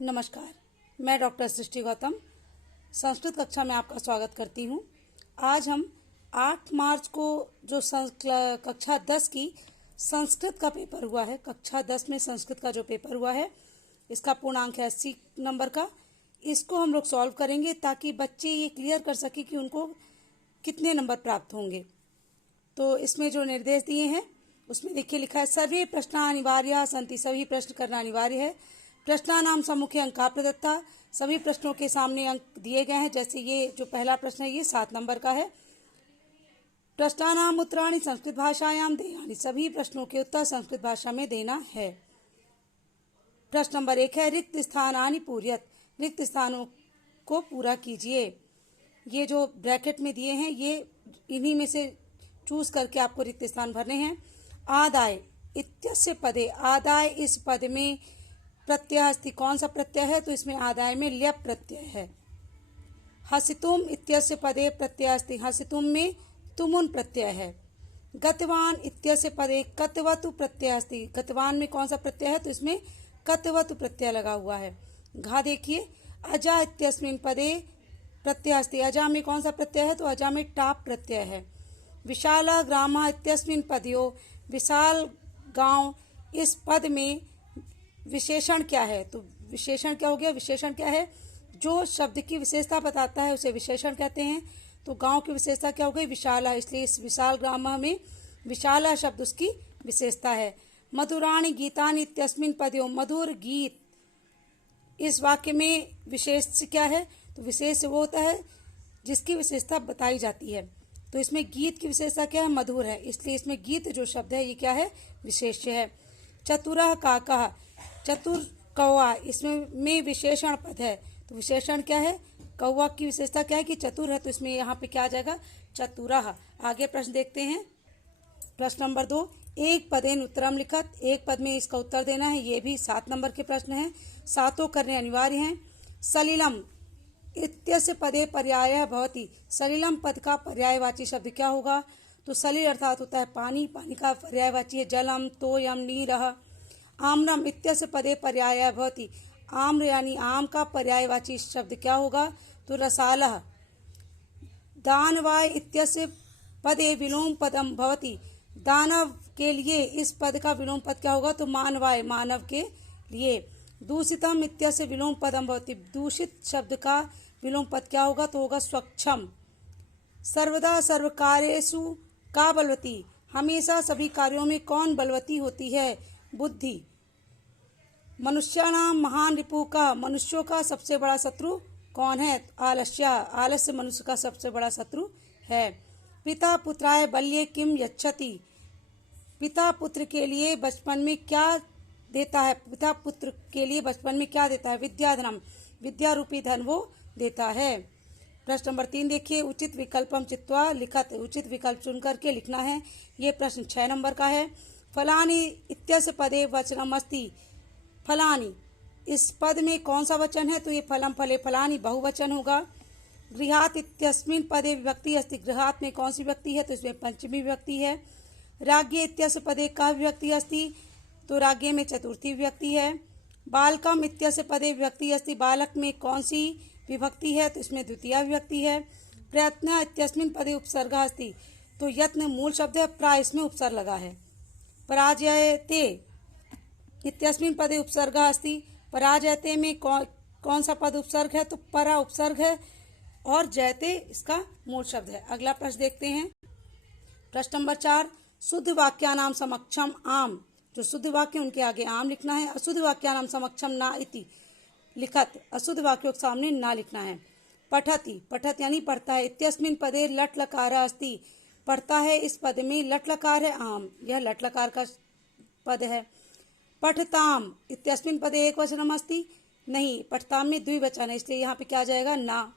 नमस्कार, मैं डॉक्टर सृष्टि गौतम संस्कृत कक्षा में आपका स्वागत करती हूँ। आज हम 8 मार्च को जो कक्षा 10 की संस्कृत का पेपर हुआ है, कक्षा 10 में संस्कृत का जो पेपर हुआ है, इसका पूर्णांक है 80 नंबर का। इसको हम लोग सॉल्व करेंगे ताकि बच्चे ये क्लियर कर सके कि उनको कितने नंबर प्राप्त होंगे। तो इसमें जो निर्देश दिए हैं उसमें देखिए लिखा है, सर्वे प्रश्न अनिवार्य सन्ति, सभी प्रश्न करना अनिवार्य है। प्रश्नानाम सम्मुखे अंका प्रदत्ता, सभी प्रश्नों के सामने अंक दिए गए हैं। जैसे ये जो पहला प्रश्न है ये 7 नंबर का है। प्रश्नानाम उत्तराणि संस्कृत भाषायाम देयानि, सभी प्रश्नों के उत्तर संस्कृत भाषा में देना है। प्रश्न नंबर 1 है, रिक्त स्थानानि पूर्यत, रिक्त स्थानों को पूरा कीजिए। ये जो ब्रैकेट में दिए हैं ये इन्हीं में से चूज करके आपको रिक्त स्थान भरने हैं। आदाय इत्यस्य पदे, आदाय इस पद में प्रत्यय अस्ति, कौन सा प्रत्यय है? तो इसमें आदाय में ल्यप प्रत्यय है। हसितुम इत्यस्य पदे प्रत्यय अस्ति, हसितुम में तुमुन प्रत्यय है। गतवान इत्यस्य पदे कतवतु प्रत्यय अस्ति, गतवान में कौन सा प्रत्यय है? तो इसमें कतवतु प्रत्यय लगा हुआ है। घा देखिए, अजा इत्यस्मिन पदे प्रत्यय अस्ति, अजा में कौन सा प्रत्यय है? तो अजा में टाप प्रत्यय है। विशाला ग्रामा इत्यस्मिन पदयो, विशाल गांव, इस पद में विशेषण क्या है? तो विशेषण क्या हो गया? विशेषण क्या है? जो शब्द की विशेषता बताता है उसे विशेषण कहते हैं। तो गांव की विशेषता क्या हो गई? विशाला, इसलिए इस विशाल ग्राम में विशाला शब्द उसकी विशेषता है। मधुराणि गीतानि इत्यस्मिन पदयो, मधुर गीत, इस वाक्य में विशेष क्या है? तो विशेष वो होता है जिसकी विशेषता बताई जाती है। तो इसमें गीत की विशेषता क्या है? मधुर है, इसलिए इसमें गीत जो शब्द है ये क्या है? विशेष्य है। चतुरः काकः, चतुर कौवा, इसमें विशेषण पद है। तो विशेषण क्या है? कौवा की विशेषता क्या है कि चतुर है, तो इसमें यहाँ पे क्या आ जाएगा? चतुरः। आगे प्रश्न देखते हैं। प्रश्न नंबर 2, एक पदेन उत्तरम लिखत, एक पद में इसका उत्तर देना है। ये भी 7 नंबर के प्रश्न हैं, सातों करने अनिवार्य हैं। सलिलम इत्यस्य पदे पर्यायः भवति, सलिलम पद का पर्यायवाची शब्द क्या होगा? तो सलिल अर्थात होता है पानी, पानी का पर्यायवाची है जलम, तोयम, नीरः। आम्रम इत्यस्य पदे पर्यायः भवति, आम्र यानी आम का पर्यायवाची शब्द क्या होगा? तो रसालः। दानवाय इत्यस्य पदे विलोम पदम भवति, दानव के लिए इस पद का विलोम पद क्या होगा? तो मानवाय, मानव के लिए। दूषितम इत्यस्य विलोम पदम भवति, दूषित शब्द का विलोम पद क्या होगा? तो होगा स्वच्छम। सर्वदा सर्वकार्येषु का बलवती, हमेशा सभी कार्यों में कौन बलवती होती है? बुद्धि। मनुष्याणाम महान रिपु का, मनुष्यों का सबसे बड़ा शत्रु कौन है? आलस्य, आलस्य मनुष्य का सबसे बड़ा शत्रु है। पिता पुत्राय बल्ये किम यच्छति, पिता पुत्र के लिए बचपन में क्या देता है? पिता पुत्र के लिए बचपन में क्या देता है? विद्याधनम, विद्या रूपी धन वो देता है। प्रश्न नंबर 3 देखिए, उचित विकल्पम चित्वा लिखत, उचित विकल्प चुन करके लिखना है। ये प्रश्न 6 नंबर का है। फलानी इत्यस्य पदे वचनम अस्ति, फलानी इस पद में कौन सा वचन है? तो ये फलम फले फलानी बहुवचन होगा। गृहात इत्यस्मिन पदे विभक्ति अस्ति, गृहात में कौन सी विभक्ति है? तो इसमें पंचमी विभक्ति है। राज्ञे इत्यस्य पदे का विभक्ति अस्ति, तो राज्ञे में चतुर्थी विभक्ति है। बालकम इत्यस्य पदे विभक्ति अस्ति, बालक में कौन सी विभक्ति है? तो इसमें द्वितीय विभक्ति है। प्रयत्न इत्यस्मिन पदे उपसर्ग अस्ति, तो यत्न मूल शब्द है, प्रा इसमें उपसर्ग लगा है। पराजयते इत्यस्मिन पदे उपसर्ग अस्ति, पराजयते में कौन सा पद उपसर्ग है? तो परा उपसर्ग है और जयते इसका मूल शब्द है। अगला प्रश्न देखते हैं। प्रश्न नंबर 4, शुद्ध वाक्यानाम समक्षम आम, जो शुद्ध वाक्य उनके आगे आम लिखना है। अशुद्ध वाक्यानाम समक्षम ना इति लिखत, अशुद्ध वाक्यों के सामने ना लिखना है। पठति, पठत यानी पढ़ता है। इत्यस्मिन पदे लट लकार अस्ति, पढ़ता है इस पद में लट लकार है आम, यह लट लकार का पद है। पठताम इत्यस्मिन पदे एक वचनम अस्ति, नहीं, पठताम में द्विवचन है, इसलिए यहाँ पे क्या आ जाएगा? ना।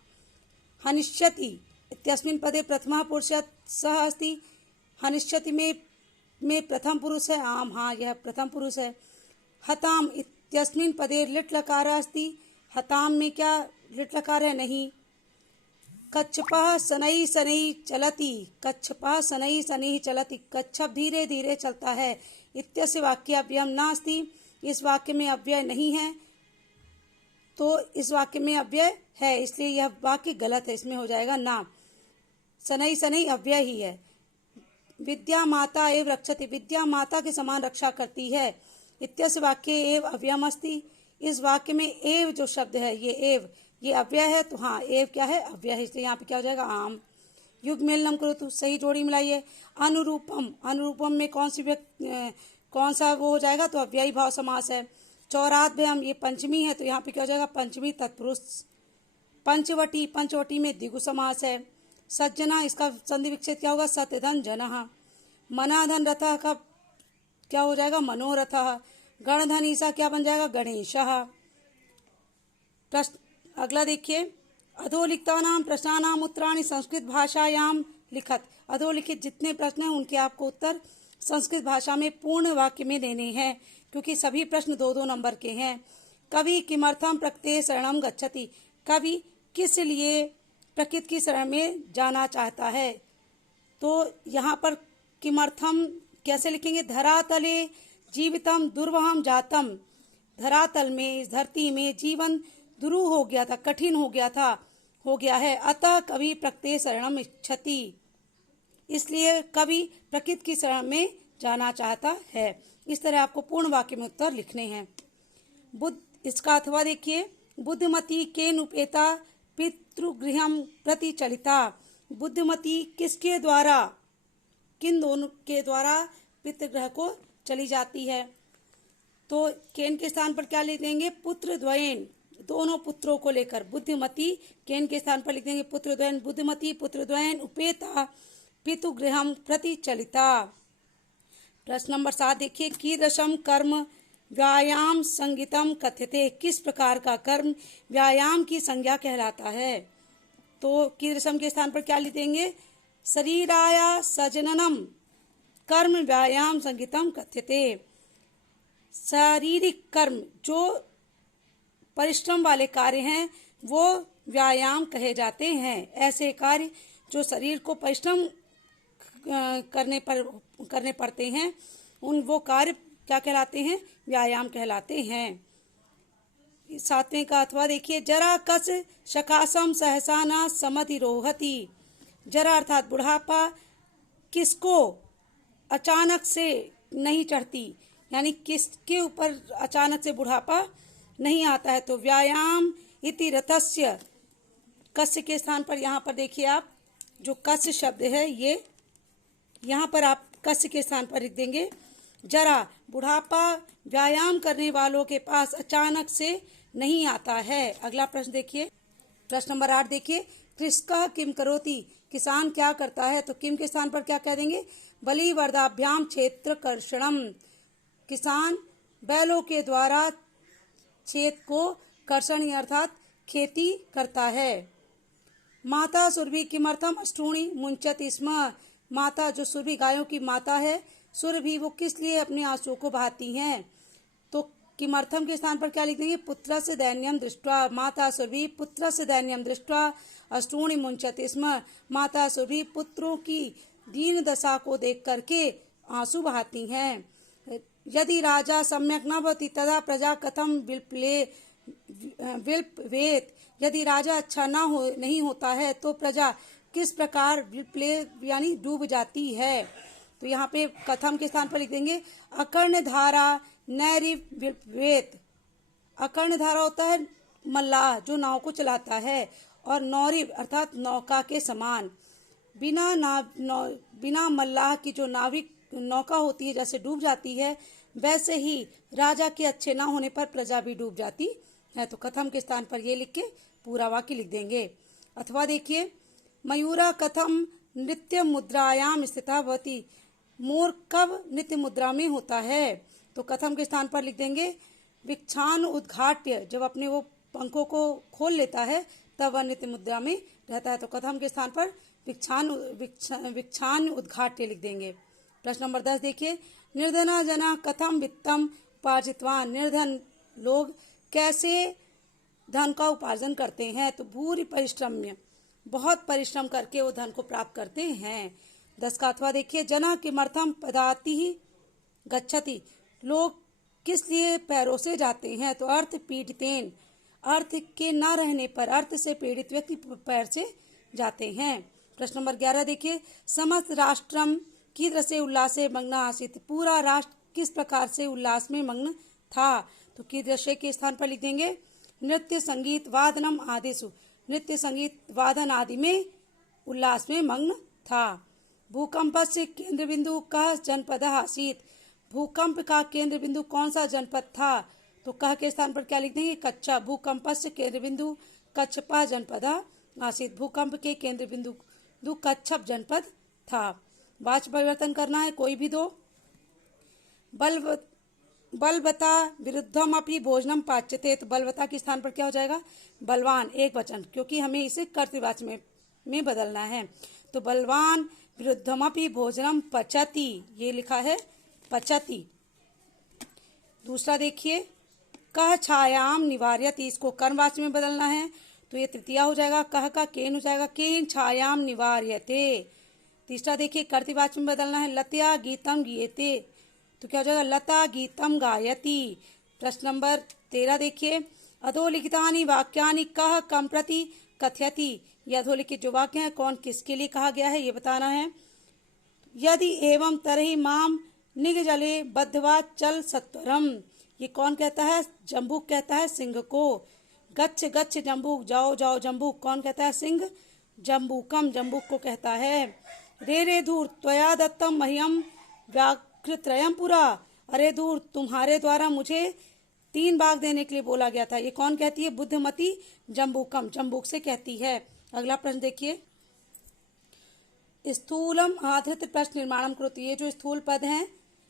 हनिष्यति इत्यस्मिन पदे प्रथमा पुरुष सह अस्ति, हनिष्यति में प्रथम पुरुष है आम, हाँ यह प्रथम पुरुष है। हताम इत्यस्मिन पदे लिट लकार अस्ति, हताम में क्या लिट लकार है? नहीं। कच्छपः शनैः शनैः चलति, कच्छपः शनैः शनैः चलति, कच्छप धीरे धीरे चलता है। इत्यस्य वाक्याव्ययम नास्ति, इस वाक्य में अव्यय नहीं है। तो इस वाक्य में अव्यय है, इसलिए यह वाक्य गलत है, इसमें हो जाएगा ना। शनैः शनैः अव्यय ही है। विद्या माता एव रक्षति, विद्या माता के समान रक्षा करती है। इत्यस्य वाक्य एव अव्ययम अस्ति, इस वाक्य में एव जो शब्द है ये अव्यय है, तो हाँ एव क्या है, अव्यय है, इसलिए यहाँ पे क्या हो जाएगा, आम। युग्मेलनम करोतु, सही जोड़ी मिलाइए। अनुरूपम, अनुरूपम में कौन सा वो हो जाएगा, तो अव्ययी भाव समास है। चौराद्वयम, ये पंचमी है, तो यहाँ पे क्या हो जाएगा, पंचमी तत्पुरुष। पंचवटी, पंचवटी में द्विगु समास है। सज्जना, इसका संधि विच्छेद क्या होगा, सत्यधन जनः। मनाधन रथः का क्या हो जाएगा, मनोरथः। गणधन ईसा क्या बन जाएगा, गणेशः। प्रश्न अगला देखिए, अधोलिखितानां प्रश्नानां उत्तराणि संस्कृत भाषायां लिखत। अधोलिखित जितने प्रश्न हैं उनके आपको उत्तर संस्कृत भाषा में पूर्ण वाक्य में देने हैं, क्योंकि सभी प्रश्न 2-2 नंबर के हैं। कवि किमर्थम प्रकृतेः शरणं गच्छति, कवि किस लिए प्रकृति की शरण में जाना चाहता है, तो यहाँ पर किमर्थम कैसे लिखेंगे, धरातले जीवितम दुर्वहम जातम, धरातल में, इस धरती में जीवन दुरूह हो गया था, कठिन हो गया है। अतः कवि प्रकृतेः शरणम इच्छति, इसलिए कवि प्रकृति की शरण में जाना चाहता है। इस तरह आपको पूर्ण वाक्य में उत्तर लिखने हैं। बुद्ध, इसका अथवा देखिए, बुद्धिमती केन उपेता पितृगृहम प्रति चलिता। बुद्धिमती किसके द्वारा, किन दोनों के द्वारा पितृगृह को चली जाती है, तो केन के स्थान पर क्या लिख देंगे, पुत्र द्वयेन, दोनों पुत्रों को लेकर। बुद्धिमती केन के स्थान पर लिख देंगे पुत्र द्वयेन, बुद्धिमती पुत्र द्वयेन उपेता पितृगृहम प्रति चलिता। प्रश्न नंबर 7 देखिए, कीदृशम कर्म व्यायाम संगीतम कथ्यते, किस प्रकार का कर्म व्यायाम की संज्ञा कहलाता है, तो कीदृशम के स्थान पर क्या लिख देंगे, शरीराय सजननम कर्म व्यायाम संगीतम कथ्यते। शारीरिक कर्म जो परिश्रम वाले कार्य हैं वो व्यायाम कहे जाते हैं। ऐसे कार्य जो शरीर को परिश्रम करने पड़ते हैं, वो कार्य क्या कहलाते हैं, व्यायाम कहलाते हैं। 7वें का अथवा देखिए, जरा कस शकासम सहसा न समधिरोहति। जरा अर्थात बुढ़ापा किसको अचानक से नहीं चढ़ती, यानी किसके ऊपर अचानक से बुढ़ापा नहीं आता है, तो व्यायाम इति रतस्य, कस्य के स्थान पर यहाँ पर देखिए आप जो कस्य शब्द है, ये यहाँ पर आप कस्य के स्थान पर लिख देंगे जरा। बुढ़ापा व्यायाम करने वालों के पास अचानक से नहीं आता है। अगला प्रश्न देखिए, प्रश्न नंबर 8 देखिए, कृषकः किम करोति, किसान क्या करता है, तो किम के स्थान पर क्या कह देंगे, बलिवर्दाभ्याम क्षेत्र कर्षणम, किसान बैलों के द्वारा क्षेत्र को कर्षण अर्थात खेती करता है। माता सुरभि किमर्थम अष्टूणी मुंचति स्म, माता जो सुरभि गायों की माता है, सुरभि वो किस लिए अपने आंसुओं को बहाती हैं, तो किमर्थम के स्थान पर क्या लिख देंगे, पुत्रस्य दैन्यम दृष्ट्वा, माता सुरभि पुत्रस्य दैन्यम दृष्ट्वा अष्टूणी मुंचति स्म, माता सुरभि पुत्रों की दीन दशा को देख करके आंसू बहाती हैं। यदि राजा सम्यक न भवति तदा प्रजा कथम विल्पवेत, यदि राजा अच्छा नहीं होता है तो प्रजा किस प्रकार यानी डूब जाती है, तो यहाँ पे कथम के स्थान पर लिख देंगे अकर्ण धारा नैरिवेत। अकर्ण धारा होता है मल्लाह जो नाव को चलाता है, और नौरिव अर्थात नौका के समान। बिना मल्लाह की जो नाविक नौका होती है जैसे डूब जाती है, वैसे ही राजा के अच्छे ना होने पर प्रजा भी डूब जाती है, तो कथम के स्थान पर ये लिख के पूरा वाक्य लिख देंगे। अथवा देखिए, मयूरा कथम नृत्य मुद्रायाम स्थिता भवति, मोर कब नृत्य मुद्रा में होता है, तो कथम के स्थान पर लिख देंगे विक्षान उद्घाट्य, जब अपने वो पंखों को खोल लेता है तब वह नृत्य मुद्रा में रहता है, तो कथम के स्थान पर विक्षान उद्घाट्य लिख देंगे। प्रश्न नंबर 10 देखिए, निर्धना जना कथम वित्तम उपार्जितवान, निर्धन लोग कैसे धन का उपार्जन करते हैं, तो भूरि परिश्रम में, बहुत परिश्रम करके वो धन को प्राप्त करते हैं। 10 का अथवा देखिए, जना किमर्थम पदाति गच्छति, लोग किस लिए पैरों से जाते हैं, तो अर्थ पीडितेन, अर्थ के न रहने पर अर्थ से पीड़ित व्यक्ति पैर से जाते हैं। प्रश्न नंबर 11 देखिए, समस्त राष्ट्रम कीदृशे उल्लासे मग्न आसीत्। पूरा राष्ट्र किस प्रकार से उल्लास में मग्न था। तो कीदृशे के स्थान पर लिख देंगे नृत्य संगीत वादनम आदिषु। नृत्य संगीत वादन आदि में उल्लास में मग्न था। भूकंपस्य केंद्र बिंदु कः जनपदः आसीत्। भूकंप का केंद्र बिंदु कौन सा जनपद था। तो कह के स्थान पर क्या लिख देंगे कच्छ। भूकंपस्य केंद्र बिंदु कच्छपः जनपदः आसीत्। भूकंप के केंद्र बिंदु कच्छप जनपद था। वाच्य परिवर्तन करना है कोई भी दो। बलवता विरुद्धम अपि भोजनम पाच्यते। तो बलवता के स्थान पर क्या हो जाएगा बलवान एक वचन, क्योंकि हमें इसे कर्तृवाच्य में बदलना है। तो बलवान विरुद्धम अपि भोजनम पचति, ये लिखा है पचति। दूसरा देखिए कह छायाम निवार्यति, इसको कर्मवाच्य में बदलना है। तो ये तृतीया हो जाएगा, कह का केन हो जाएगा केन छायाम निवार्यते। तीसरा देखिए कर्तृवाच्य में बदलना है, लतया गीतम गीयते। तो क्या हो जाएगा लता गीतम गायति। प्रश्न नंबर 13 देखिए अधोलिखितानि वाक्यानि कह कम प्रति कथयति। ये अधोलिखित जो वाक्य है कौन किसके लिए कहा गया है ये बताना है। यदि एवं तरहि माम निगजले बद्धवा चल सत्वरम, ये कौन कहता है जम्बूक कहता है सिंह को। गच्छ गच्छ जम्बूक, जाओ जाओ जम्बूक, कौन कहता है सिंह जम्बूकम, जम्बूक को कहता है। रे रे धूर त्वया दत्तम मह्यम व्याघ्रत्रयम पुरा। अरे धूर तुम्हारे द्वारा मुझे 3 बाघ देने के लिए बोला गया था। ये कौन कहती है बुद्धमती जम्बूकम, जम्बूक से कहती है। अगला प्रश्न देखिए स्थूलम आधृत प्रश्न निर्माणम करोति। ये जो स्थूल पद हैं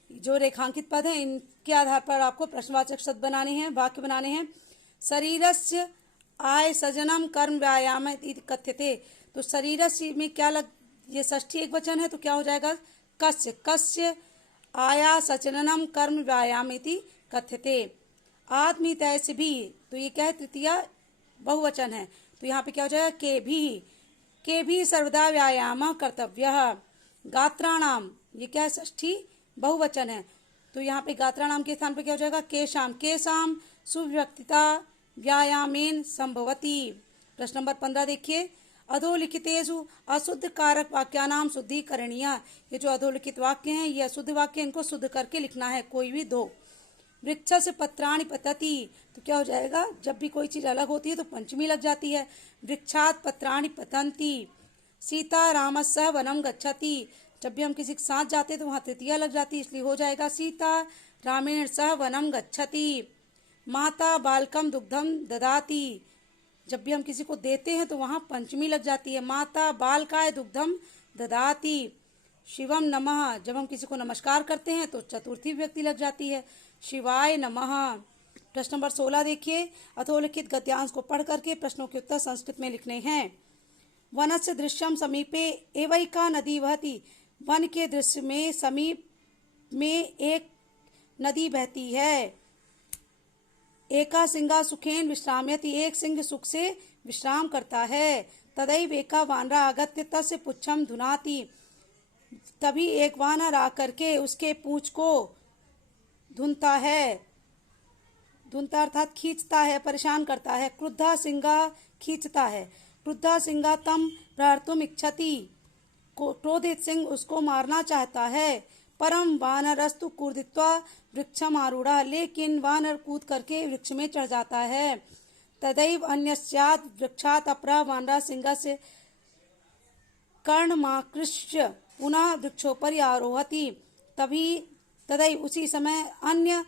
जो रेखांकित पद हैं इनके आधार पर आपको प्रश्नवाचक शब्द बनाने हैं, वाक्य बनाने हैं। शरीरस्य आय सजनम कर्म व्यायाम इति कथ्यते। तो शरीरस्य में क्या ये षष्ठी एक वचन है तो क्या हो जाएगा कस्य। कस्य आया सचननम कर्म व्यायाम इति कथ्यते। आत्मीतैस्य भी, तो ये क्या है तृतीया बहुवचन है तो यहाँ पे क्या हो जाएगा के भी सर्वदा व्यायाम कर्तव्यः। गात्राणाम, ये क्या है षष्ठी बहुवचन है तो यहाँ पे गात्राणाम के स्थान पे क्या हो जाएगा केशाम सुव्यक्तिता व्यायामेन संभवती। प्रश्न नंबर 15 देखिए अधोलिखितेषु अशुद्ध कारक वाक्यानाम शुद्धि करणीय। ये जो अधोलिखित वाक्य हैं ये अशुद्ध वाक्य, इनको शुद्ध करके लिखना है कोई भी दो। वृक्ष से पत्राणि पतति, तो क्या हो जाएगा जब भी कोई चीज अलग होती है तो पंचमी लग जाती है। वृक्षात पत्राणि पतंती। सीता रामस्य वनम गच्छति, जब भी हम किसी के साथ जाते हैं तो वहाँ तृतीया लग जाती है इसलिए हो जाएगा सीता रामेण सह वनम गच्छति। माता बालकम दुग्धम ददाति, जब भी हम किसी को देते हैं तो वहाँ पंचमी लग जाती है। माता बालकाय दुग्धम ददाति। शिवम नमः, जब हम किसी को नमस्कार करते हैं तो चतुर्थी व्यक्ति लग जाती है शिवाय नमः। प्रश्न नंबर 16 देखिए अधोलिखित गद्यांश को पढ़ करके प्रश्नों के उत्तर संस्कृत में लिखने हैं। वनस्य दृश्यम समीपे एवैका नदी वहति। वन के दृश्य में समीप में एक नदी बहती है। एका सिंहा सुखेन विश्राम्यति, एक सिंह सुख से विश्राम करता है। तदैव एका वानरा आगत्य तस्य पुच्छम धुनाति, तभी एक वानर आकर के उसके पूंछ को धुनता है। धुनता अर्थात खींचता है, परेशान करता है। क्रुद्धा सिंहा खींचता है। क्रुद्धा सिंहा तम प्रहर्तुम इच्छति, क्रोधित सिंह उसको मारना चाहता है। परम वानरस्तु कूर्दित्वा वृक्षम आरूढ़ा, लेकिन वानर कूद करके वृक्ष में चढ़ जाता है। तदैव अन्यस्यात् वृक्षात् अपरा वानरा सिंह से कर्णमाकृष्य पुनः वृक्षोपरि आरोहति, तदैव उसी समय अन्य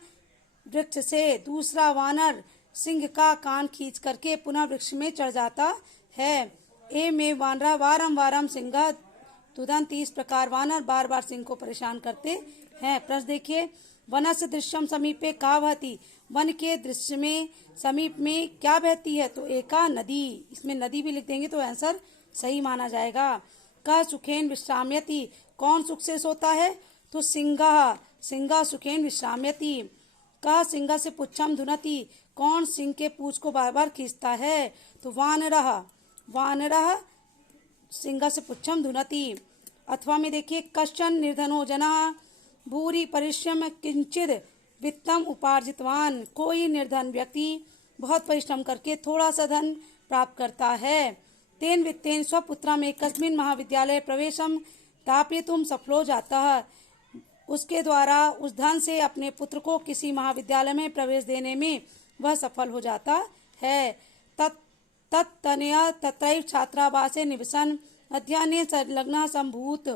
वृक्ष से दूसरा वानर सिंह का कान खींच करके पुनः वृक्ष में चढ़ जाता है। ए में वानरा वारम वारम सिंह तुदंत, इस प्रकार वानर बार बार सिंह को परेशान करते हैं। प्रश्न देखिए वनस्य दृश्यम समीपे का बहती, वन के दृश्य में समीप में क्या बहती है तो एका नदी, इसमें नदी भी लिख देंगे तो आंसर सही माना जाएगा। का सुखेन विश्राम्यति, कौन सुख से सोता है तो सिंहा सुखेन विश्राम्यति। का सिंहा से पुच्छम धुनति, कौन सिंह के पूंछ को बार बार खींचता है तो वानरः सिंह से पुच्छम धुनति। अथवा में देखिए कश्चन निर्धनो जना भूरि परिश्रम किंचिद वित्तम उपार्जितवान, कोई निर्धन व्यक्ति बहुत परिश्रम करके थोड़ा सा धन प्राप्त करता है। तेन वित्तेन स्वपुत्रम एकस्मिन् महाविद्यालय प्रवेशम दापयितुं सफलो जातः। उसके द्वारा उस धन से अपने पुत्र को किसी महाविद्यालय में प्रवेश देने में वह सफल हो जाता है। तत्तनया तत्रैव छात्रावासे निवसन अध्ययने संलग्नः संभूत।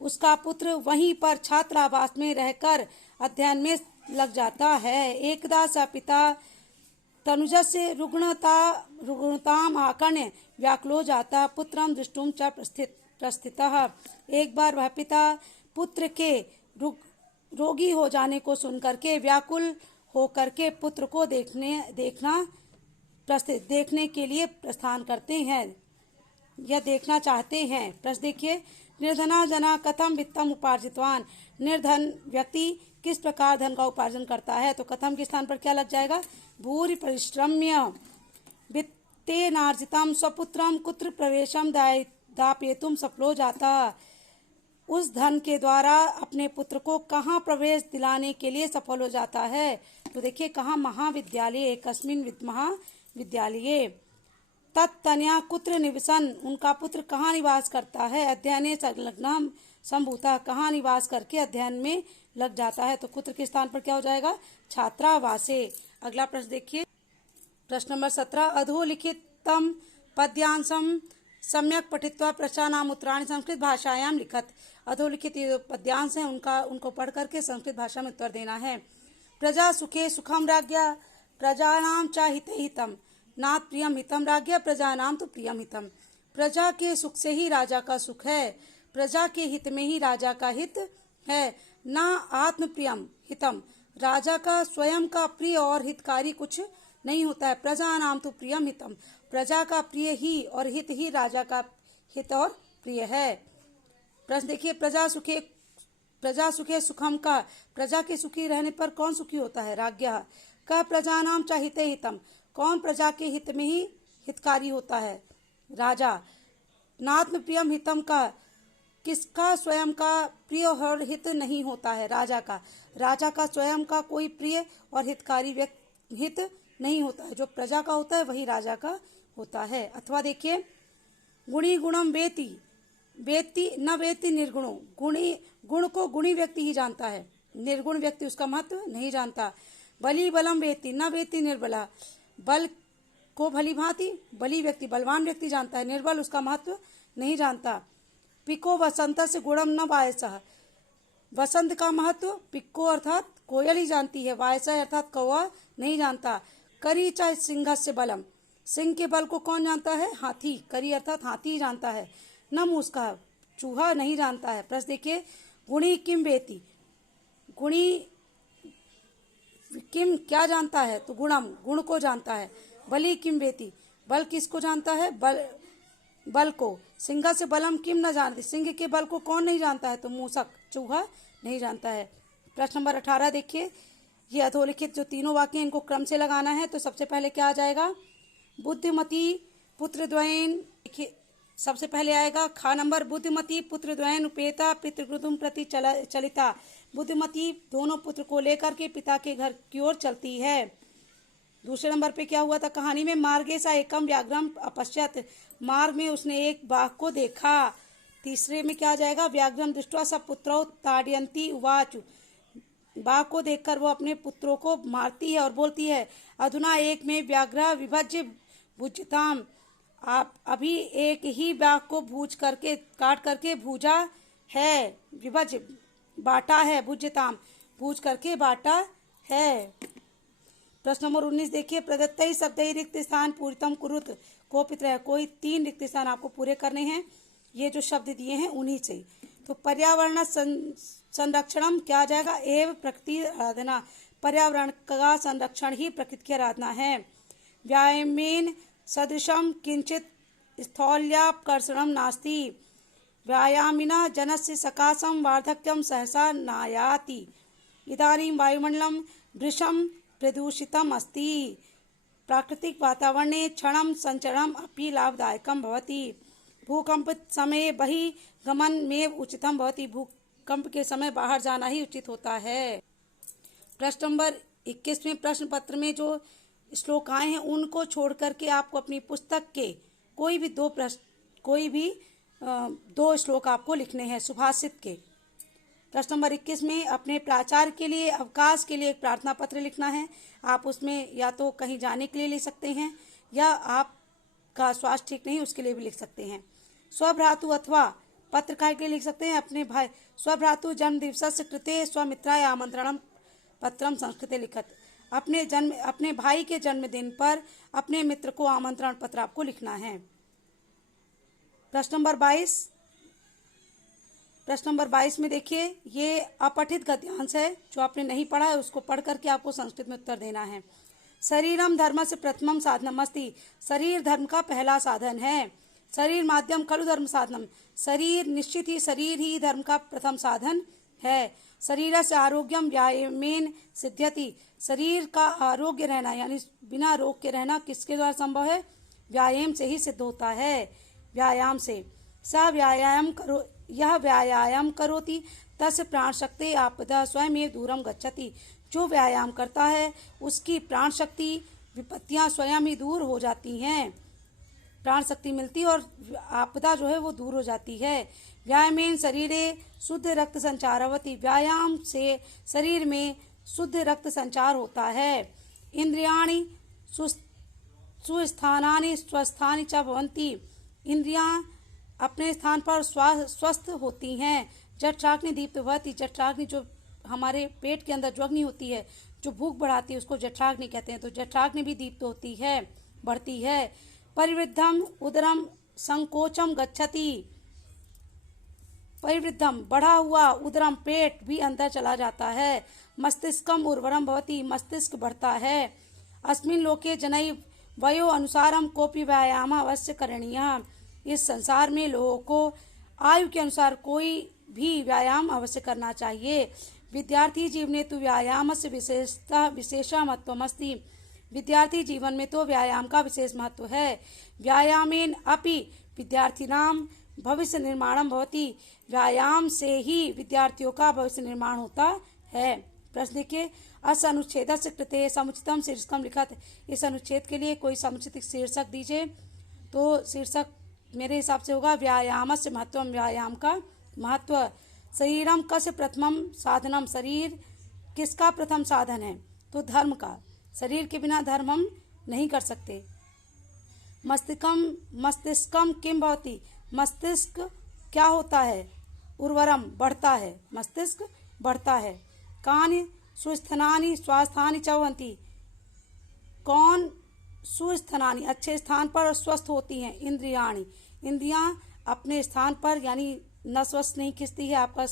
उसका पुत्र वहीं पर छात्रावास में रहकर अध्ययन में लग जाता है। एकदा स पिता तनुजस्य रुग्णताम आकर्ण्य व्याकुलो जाता पुत्रम दृष्टुम च प्रस्थितः। एक बार वह पिता पुत्र के रोगी हो जाने को सुनकर के व्याकुल होकर के पुत्र को देखने के लिए प्रस्थान करते हैं या देखना चाहते हैं। प्रश्न देखिए, निर्धना जना कथम वित्तम उपार्जितवान। निर्धन व्यक्ति किस प्रकार धन का उपार्जन करता है, तो कथम के स्थान पर क्या लग जाएगा, भूरि परिश्रम्य वित्तेनार्जितम स्वपुत्रम कुत्र प्रवेशम दापयितुं सफलो जाता। उस धन के द्वारा अपने पुत्र को कहाँ प्रवेश दिलाने के लिए सफल हो जाता है, तो देखिए कहाँ, महाविद्यालय, एकस्मिन् महाविद्यालय। तत्तनया कुत्र निवसन, उनका पुत्र कहाँ निवास करता है, अध्ययने संलग्नः संभूतः, कहाँ निवास करके अध्ययन में लग जाता है, तो कुत्र के स्थान पर क्या हो जाएगा, छात्रावासे। अगला प्रश्न देखिए, प्रश्न नंबर 17, अधोलिखितम पद्यांशम सम्यक पठित्वा प्रश्नानाम उत्तराणि संस्कृत भाषायाम लिखत। अधोलिखित पद्यांश हैं, उनको पढ़ करके संस्कृत भाषा में उत्तर देना है। प्रजा सुखे सुखम राज्ञा प्रजानाम च हितम नाथ प्रियम हितम राज्ञा प्रजानाम तो प्रियम हितम। प्रजा के सुख से ही राजा का सुख है, प्रजा के हित में ही राजा का हित है। ना आत्म प्रियम हितम, राजा का स्वयं का प्रिय और हितकारी कुछ नहीं होता है। प्रजा नाम तो प्रियम हितम, प्रजा का प्रिय ही और हित ही राजा का हित और प्रिय है। प्रश्न देखिए, प्रजा सुखे सुखम का, प्रजा के सुखी रहने पर कौन सुखी होता है, राज्ञा का। प्रजा नाम चाहते हितम, कौन प्रजा के हित में ही हितकारी होता है, राजा। नात्म प्रियम हितम का, किसका स्वयं का प्रिय और हित नहीं होता है, राजा का। राजा का स्वयं का कोई प्रिय और हितकारी हित नहीं होता है, जो प्रजा का होता है वही राजा का होता है। अथवा देखिए, गुणी गुणम वेति वेति न वेति निर्गुणो, गुण को गुणी व्यक्ति ही जानता है, निर्गुण व्यक्ति उसका महत्व नहीं जानता। बली बलम वेति न वेति निर्बला, बल को भली भांति बली व्यक्ति बलवान व्यक्ति जानता है, निर्बल उसका महत्व नहीं जानता। पिको वसंत से गुणम न वायसः, वसंत का महत्व पिको अर्थात कोयल ही जानती है, वायसः अर्थात कौवा नहीं जानता। करी चाहे सिंह से बलम, सिंह के बल को कौन जानता है, हाथी, करी अर्थात हाथी ही जानता है। न मूसका, चूहा नहीं जानता है। प्रश्न देखिए, गुणी किम वेति, गुणी किम क्या जानता है, तो गुणम गुण को जानता है। बली किम वेति, बल किसको जानता है, बल को। सिंह से बलम किम न जानती, सिंह के बल को कौन नहीं जानता है, तो मूसक चूहा नहीं जानता है। प्रश्न नंबर 18 देखिए, ये अधोलिखित जो तीनों वाक्य इनको क्रम से लगाना है। तो सबसे पहले क्या आ जाएगा, बुद्धिमती पुत्रद्वयेन, देखिए सबसे पहले आएगा खा नंबर, बुद्धिमती पुत्रद्वयेन उपेता पितृगृहं प्रति चलिता। बुद्धिमती दोनों पुत्र को लेकर के पिता के घर की ओर चलती है। दूसरे नंबर पे क्या हुआ था कहानी में, मार्गे सा एकम व्याघ्रम अपश्यत, मार्ग में उसने एक बाघ को देखा। तीसरे में क्या आ जाएगा, व्याघ्रम दृष्ट्वा स पुत्रौ ताड़यन्ती उवाच, बाघ को देखकर वो अपने पुत्रों को मारती है और बोलती है, अधुना एक में व्याघ्र विभज्य भुज्यताम, आप अभी एक ही बाघ को काट करके भूजा है, विभज्य बांटा है, भुज्यताम भूज करके बांटा है। प्रश्न नंबर 19 देखिए, प्रदत्तै शब्दै रिक्त स्थान पूरितम कुरुत कोपित रह, कोई 3 रिक्त स्थान आपको पूरे करने हैं, ये जो शब्द दिए हैं उन्हीं से। तो पर्यावरण संरक्षणम क्या आ जाएगा, एवं प्रकृति आराधना, पर्यावरण का संरक्षण ही प्रकृति की आराधना है। व्यायामेन सदृशम किंचित स्थौल्यापकर्षणम नास्ति, व्यायामिना जनस्य सकाशम वार्धक्यम सहसा नायाति, इदानीं वायुमंडलम वृषम प्रदूषितम अस्ति, प्राकृतिक वातावरणे क्षणम संचरणम अपि लाभदायकम भवति, भूकंप समय बहिर्गमन में उचितम भवति, भूकंप के समय बाहर जाना ही उचित होता है। प्रश्न नंबर 21 में प्रश्न पत्र में जो श्लोक आए हैं उनको छोड़ करके आपको अपनी पुस्तक के कोई भी दो श्लोक आपको लिखने हैं सुभाषित के। प्रश्न नंबर 21 में अपने प्राचार्य के लिए अवकाश के लिए एक प्रार्थना पत्र लिखना है। आप उसमें या तो कहीं जाने के लिए लिख सकते हैं या आपका स्वास्थ्य ठीक नहीं उसके लिए भी लिख सकते हैं। स्वभ्रातु अथवा पत्र काय के लिए लिख सकते हैं अपने भाई स्वभ्रातु जन्म दिवसस्य कृते स्वमित्राय आमंत्रणम पत्रम संस्कृते लिखत। अपने भाई के जन्मदिन पर अपने मित्र को आमंत्रण पत्र आपको लिखना है। प्रश्न नंबर 22 में देखिए, ये अपठित गद्यांश है, जो आपने नहीं पढ़ा है उसको पढ़ करके आपको संस्कृत में उत्तर देना है। शरीरम धर्म से प्रथमम साधनम अस्ति, शरीर धर्म का पहला साधन है। शरीर माध्यम खलु धर्म साधनम, शरीर निश्चित ही शरीर ही धर्म का प्रथम साधन है। शरीर से आरोग्यम व्यायामेन सिद्ध्यति, शरीर का आरोग्य रहना यानी बिना रोग के रहना किसके द्वारा संभव है? व्यायाम से ही सिद्ध होता है, व्यायाम से। यह व्यायाम करोति तस्य प्राण शक्ति आपदा स्वयं दूरम गच्छति, जो व्यायाम करता है उसकी प्राण शक्ति विपत्तियां स्वयं ही दूर हो जाती हैं, प्राण शक्ति मिलती और आपदा जो है वो दूर हो जाती है। व्यायामेन शरीरे शुद्ध रक्त संचारवती, व्यायाम से शरीर में शुद्ध रक्त संचार होता है। इंद्रियाणि सुस्थानानि स्वस्थानि च भवन्ति, इंद्रियां अपने स्थान पर स्वस्थ होती हैं। जठराग्नि दीप्त भवति, जठराग्नि जो हमारे पेट के अंदर जो अग्नि होती है जो भूख बढ़ाती है उसको जठराग्नि कहते हैं, तो जठराग्नि भी दीप्त होती है, बढ़ती है। परिवृद्धम उदरम संकोचम गच्छति, परिवृद्धम बढ़ा हुआ उदरम पेट भी अंदर चला जाता है। मस्तिष्कम उर्वरम भवति, मस्तिष्क बढ़ता है। अस्मिन लोके जनैः वयो अनुसारम कोपि व्यायाम अवश्य करणीयः, इस संसार में लोगों को आयु के अनुसार कोई भी व्यायाम अवश्य करना चाहिए। विद्यार्थी जीवने तो व्यायाम से विशेषा महत्वमस्ति, विद्यार्थी जीवन में तो व्यायाम का विशेष महत्व है। व्यायामेन अपि विद्यार्थिनां भविष्य निर्माणम भवति, व्यायाम से ही विद्यार्थियों का भविष्य निर्माण होता है। प्रश्न देखिए, अस अनुच्छेद से कृते समुचितम शीर्षकम लिखत, इस अनुच्छेद के लिए कोई समुचित शीर्षक दीजिए। तो शीर्षक मेरे हिसाब से होगा व्यायाम से महत्वम, व्यायाम का महत्व। शरीरम कस्य प्रथमम साधनम, शरीर किसका प्रथम साधन है? तो धर्म का, शरीर के बिना धर्म हम नहीं कर सकते। मस्तिष्कम किम भवति, मस्तिष्क क्या होता है? उर्वरम बढ़ता है, मस्तिष्क बढ़ता है। कानि सुस्थानानि स्वास्थानि च भवन्ति, कौन सुस्थानानि अच्छे स्थान पर स्वस्थ होती हैं। इंद्रियाणि, इंद्रियां अपने स्थान पर यानी न स्वस्थ नहीं खिंचती है, आपका